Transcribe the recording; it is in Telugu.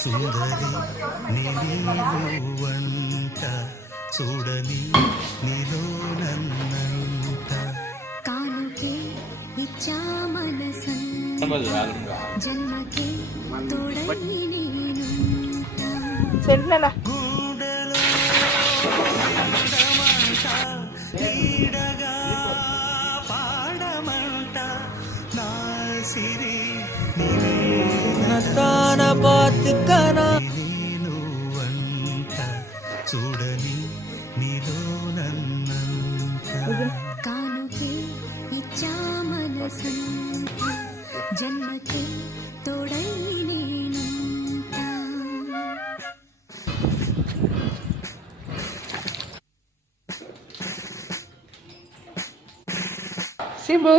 సుందరి నీవంట చూడని నీలో నన్నంట కానుకే ఇచ్చా మనసంత జన్మకే తోడై నేనుంటా గుండెలో నీడగా పాడమంట నా సిరి నతాన బాతికనా నేను వంట చూడని నీలో నన్నంట కానుకే ఇచ్చా మనసంత జన్మకే తోడై నేనుంటా శివు